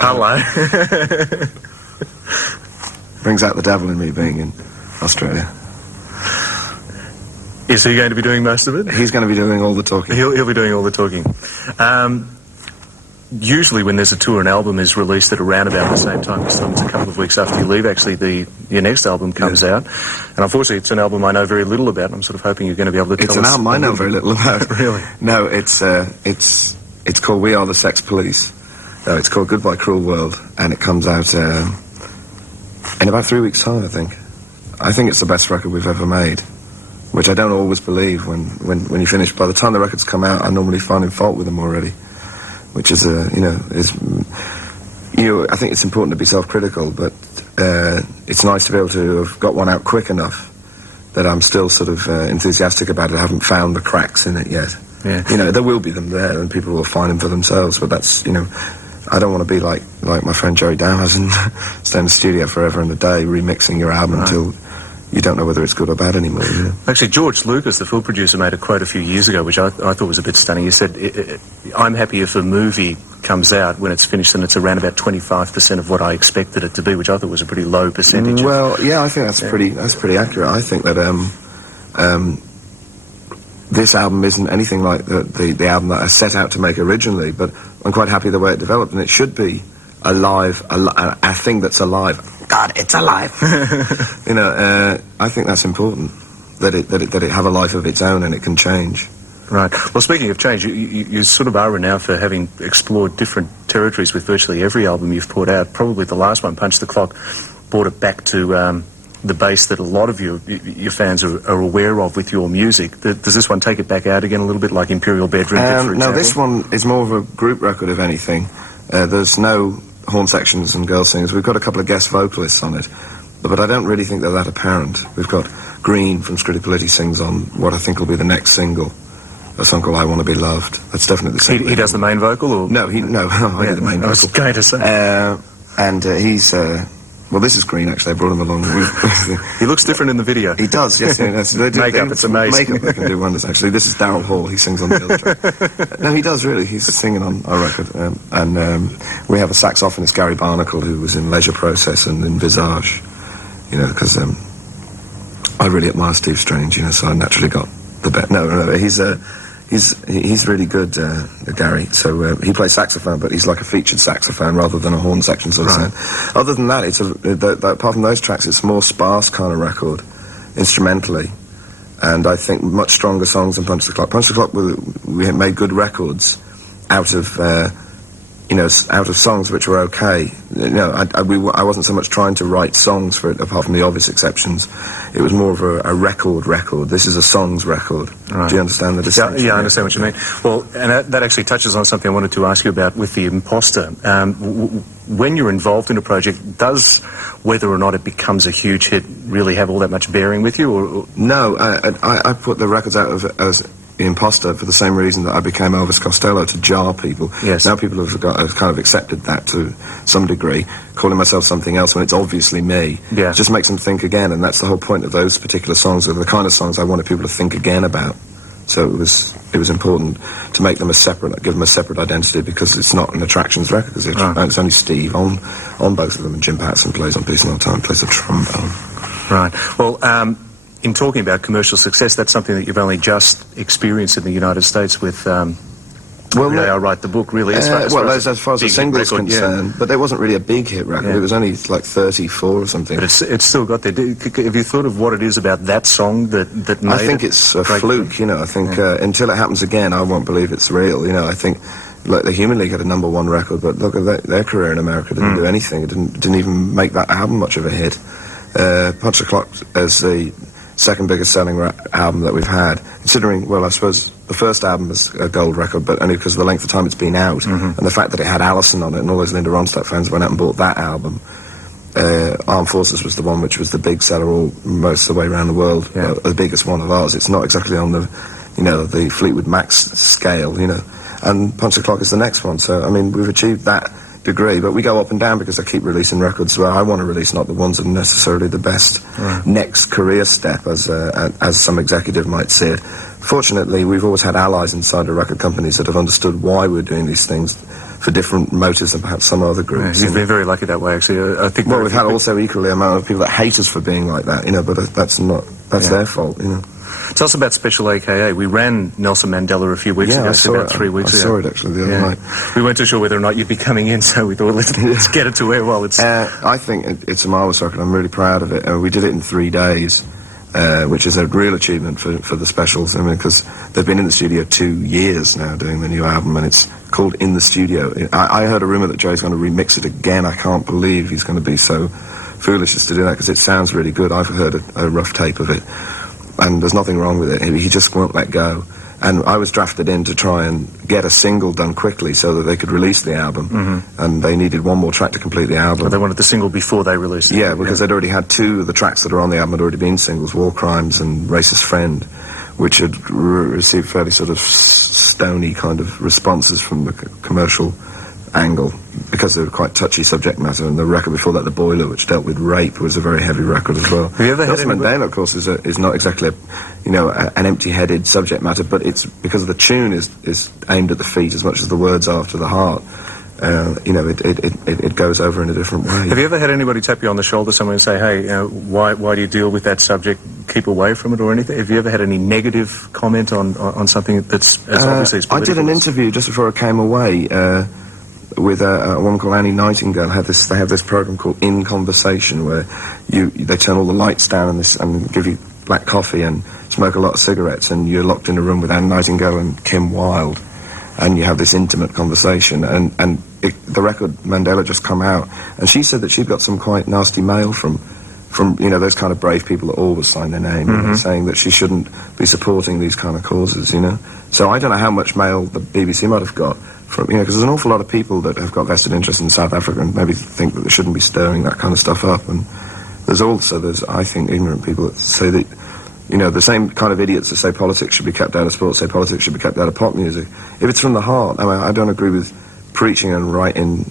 Hello. Brings out the devil in me being in Australia. Is he going to be doing most of it? He's going to be doing all the talking. He'll be doing all the talking. Usually when there's a tour, an album is released at around about the same time. It's a couple of weeks after you leave, actually, your next album comes out. And unfortunately, it's an album I know very little about, and I'm sort of hoping you're going to be able to tell us... It's an album I know very little about. Really? No, it's called We Are the Sex Police. It's called Goodbye Cruel World, and it comes out in about 3 weeks' time, I think. I think it's the best record we've ever made, which I don't always believe when you finish. By the time the records come out, I normally find fault with them already. Which is I think it's important to be self-critical, but it's nice to be able to have got one out quick enough that I'm still sort of enthusiastic about it. I haven't found the cracks in it yet. Yeah. There will be them there, and people will find them for themselves, but that's, I don't want to be like my friend Jerry Danhausen, stay in the studio forever and a day remixing your album until you don't know whether it's good or bad anymore. Actually, George Lucas, the film producer, made a quote a few years ago, which I thought was a bit stunning. He said, I'm happy if a movie comes out when it's finished and it's around about 25% of what I expected it to be, which I thought was a pretty low percentage. Well, yeah, I think that's pretty accurate. I think that this album isn't anything like the album that I set out to make originally, but I'm quite happy the way it developed, and it should be a thing that's alive. God, it's alive. I think that's important, that it have a life of its own and it can change. Right. Well, speaking of change, you sort of are renowned for having explored different territories with virtually every album you've put out. Probably the last one, Punch the Clock, brought it back to the base that a lot of your fans are aware of with your music. Does this one take it back out again a little bit, like Imperial Bedroom, for example? No, this one is more of a group record, if anything. There's no horn sections and girl singers. We've got a couple of guest vocalists on it, but I don't really think they're that apparent. We've got Green from Scritti Politti sings on what I think will be the next single, a song called I Want to Be Loved. That's definitely the single. He does the main vocal, or...? No, I do the main vocal. I was going to say. And he's... well, this is Green, actually. I brought him along. He looks different in the video. He does, yes. Makeup, it's amazing. Makeup, they can do wonders, actually. This is Daryl Hall. He sings on the other track. No, he does, really. He's singing on our record. We have a saxophonist, Gary Barnacle, who was in Leisure Process and in Visage, because I really admire Steve Strange, so I naturally got the bet. No, he's really good, Gary. So he plays saxophone, but he's like a featured saxophone rather than a horn section sort of sound. Other than that, apart from those tracks, it's a more sparse kind of record, instrumentally, and I think much stronger songs than Punch the Clock. Punch the Clock, we had made good records out of songs which were okay. I wasn't so much trying to write songs for it, apart from the obvious exceptions. It was more of a record. This is a songs record. Right. Do you understand the distinction? Yeah, I understand what you mean. Well, and that actually touches on something I wanted to ask you about with The Imposter. When you're involved in a project, does whether or not it becomes a huge hit really have all that much bearing with you? Or? No, I put the records out as The Imposter for the same reason that I became Elvis Costello, to jar people. Yes. Now people have kind of accepted that to some degree, calling myself something else when it's obviously me. Yeah. Just makes them think again, and that's the whole point of those particular songs. Are the kind of songs I wanted people to think again about. So it was important to make them give them a separate identity, because it's not an Attractions record, because it's only Steve on both of them, and Jim Patterson plays on Peace and All Time, plays the trombone. Right. Well, in talking about commercial success, that's something that you've only just experienced in the United States with I Write the Book, really. As far as the single's concerned, but it wasn't really a big hit record. Yeah. It was only like 34 or something. But it's still got there. Have you thought of what it is about that song that made it? I think it's a fluke, I think until it happens again, I won't believe it's real. I think like the Human League had a #1 record, but look at their career in America. Didn't do anything. It didn't even make that album much of a hit. Punch the Clock as the second biggest selling album that we've had, considering, well, I suppose the first album was a gold record, but only because of the length of time it's been out, and the fact that it had Alison on it, and all those Linda Ronstadt fans went out and bought that album. Armed Forces was the one which was the big seller most of the way around the world, the biggest one of ours. It's not exactly on the Fleetwood Mac scale, and Punch the Clock is the next one. So, I mean, we've achieved that degree, but we go up and down because I keep releasing records where I want to release, not the ones that are necessarily the best next career step, as some executive might see it. Fortunately, we've always had allies inside the record companies that have understood why we're doing these things for different motives than perhaps some other groups. Yeah, you've been very lucky that way, actually. I think. Well, we've had also equally amount of people that hate us for being like that, but that's their fault, Tell us about Special AKA. We ran Nelson Mandela a few weeks ago, about 3 weeks ago. I saw it actually the other night. We weren't too sure whether or not you'd be coming in, so we thought let's get it to air while it's... I think it's a marvellous record. I'm really proud of it. We did it in 3 days, which is a real achievement for the Specials. I mean, because they've been in the studio 2 years now doing the new album, and it's called In the Studio. I heard a rumour that Joe's going to remix it again. I can't believe he's going to be so foolish as to do that, because it sounds really good. I've heard a rough tape of it, and there's nothing wrong with it. He just won't let go. And I was drafted in to try and get a single done quickly so that they could release the album. And they needed one more track to complete the album. But they wanted the single before they released it. Yeah, because they'd already had 2 of the tracks that are on the album had already been singles, War Crimes and Racist Friend, which had received fairly sort of stony kind of responses from the commercial angle, because they were quite touchy subject matter. And the record before that, The Boiler, which dealt with rape, was a very heavy record as well. Have you ever Nelson Mandela, of course, is not exactly an empty-headed subject matter, but it's because the tune is aimed at the feet as much as the words are to the heart. It goes over in a different way. Have you ever had anybody tap you on the shoulder somewhere and say, hey, why do you deal with that subject? Keep away from it, or anything? Have you ever had any negative comment on something that's as obviously as political? I did an interview just before I came away with a woman called Annie Nightingale. They have this program called In Conversation, where they turn all the lights down and give you black coffee and smoke a lot of cigarettes, and you're locked in a room with Annie Nightingale and Kim Wilde, and you have this intimate conversation. And the record Mandela just come out, and she said that she'd got some quite nasty mail from those kind of brave people that always sign their name, saying that she shouldn't be supporting these kind of causes. So I don't know how much mail the BBC might have got from, because there's an awful lot of people that have got vested interest in South Africa and maybe think that they shouldn't be stirring that kind of stuff up. And there's I think, ignorant people that say that, the same kind of idiots that say politics should be kept out of sports say politics should be kept out of pop music. If it's from the heart, I mean, I don't agree with preaching and writing,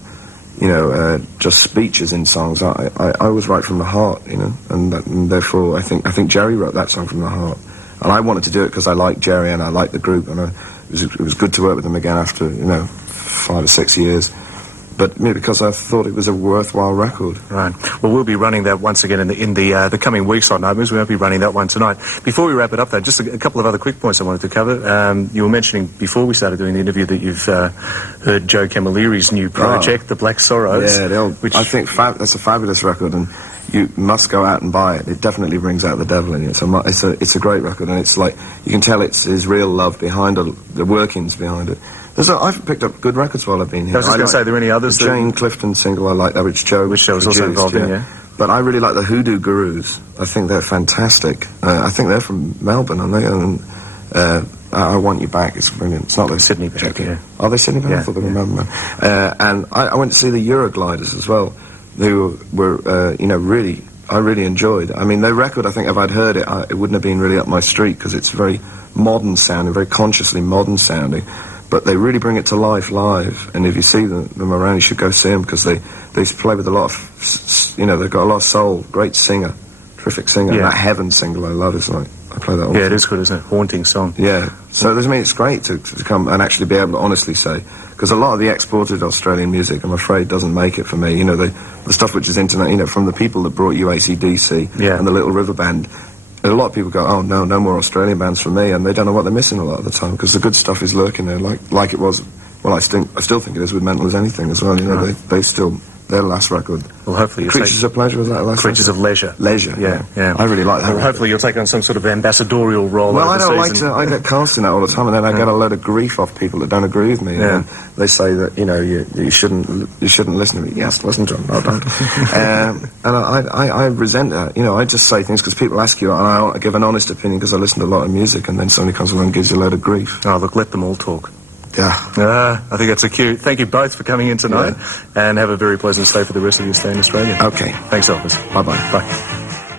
just speeches in songs. I always write from the heart, and therefore I think Jerry wrote that song from the heart. And I wanted to do it because I like Jerry and I like the group, and it was good to work with them again after 5 or 6 years. But because I thought it was a worthwhile record. Right. Well, we'll be running that once again in the coming weeks on Night Moves. We won't be running that one tonight. Before we wrap it up, though, just a couple of other quick points I wanted to cover. You were mentioning before we started doing the interview that you've heard Joe Camilleri's new project, The Black Sorrows. Yeah, which I think that's a fabulous record, and you must go out and buy it. It definitely brings out the devil in you. It's a great record, and it's like you can tell it's his real love behind the workings behind it. I've picked up good records while I've been here. I was just going to say, are there any others? The Jane Clifton single I like, that which Joe was also involved in, yeah. But I really like the Hoodoo Gurus. I think they're fantastic. I think they're from Melbourne, aren't they? And I Want You Back. It's brilliant. It's not the Sydney back, yeah. Are they Sydney back? Yeah, I thought they were Melbourne. And I went to see the Eurogliders as well, who were really. I really enjoyed. I mean, their record, I think, if I'd heard it, it wouldn't have been really up my street, because it's very modern sounding, very consciously modern sounding. But they really bring it to life live, and if you see them around, you should go see them, because they play with a lot of, they've got a lot of soul. Great singer, terrific singer. Yeah. And that Heaven single I love is like, I play that all the time. It is good, isn't it? Haunting song. Yeah. So it's great to come and actually be able to honestly say, because a lot of the exported Australian music, I'm afraid, doesn't make it for me. The stuff which is internet, from the people that brought you AC/DC and the Little River Band. A lot of people go, oh, no more Australian bands for me, and they don't know what they're missing a lot of the time, because the good stuff is lurking there, like it was. Well, I still think it is with Mental as Anything as well. They still, their last record. Well, hopefully Creatures of Pleasure, was that last Creatures record? of Leisure. Leisure, yeah. I really like that. Well, record. hopefully you'll take on some sort of ambassadorial role. Well, I don't like season. to. I get cast in that all the time, and then I get a load of grief off people that don't agree with me. And they say that you shouldn't listen to me. Yes, listen to them. No, don't. And I resent that. I just say things because people ask you, and I give an honest opinion because I listen to a lot of music, and then somebody comes along and gives you a load of grief. Oh, look, let them all talk. Yeah. I think that's a cue. Thank you both for coming in tonight, and have a very pleasant stay for the rest of your stay in Australia. Okay. Thanks, Elvis. Bye-bye. Bye.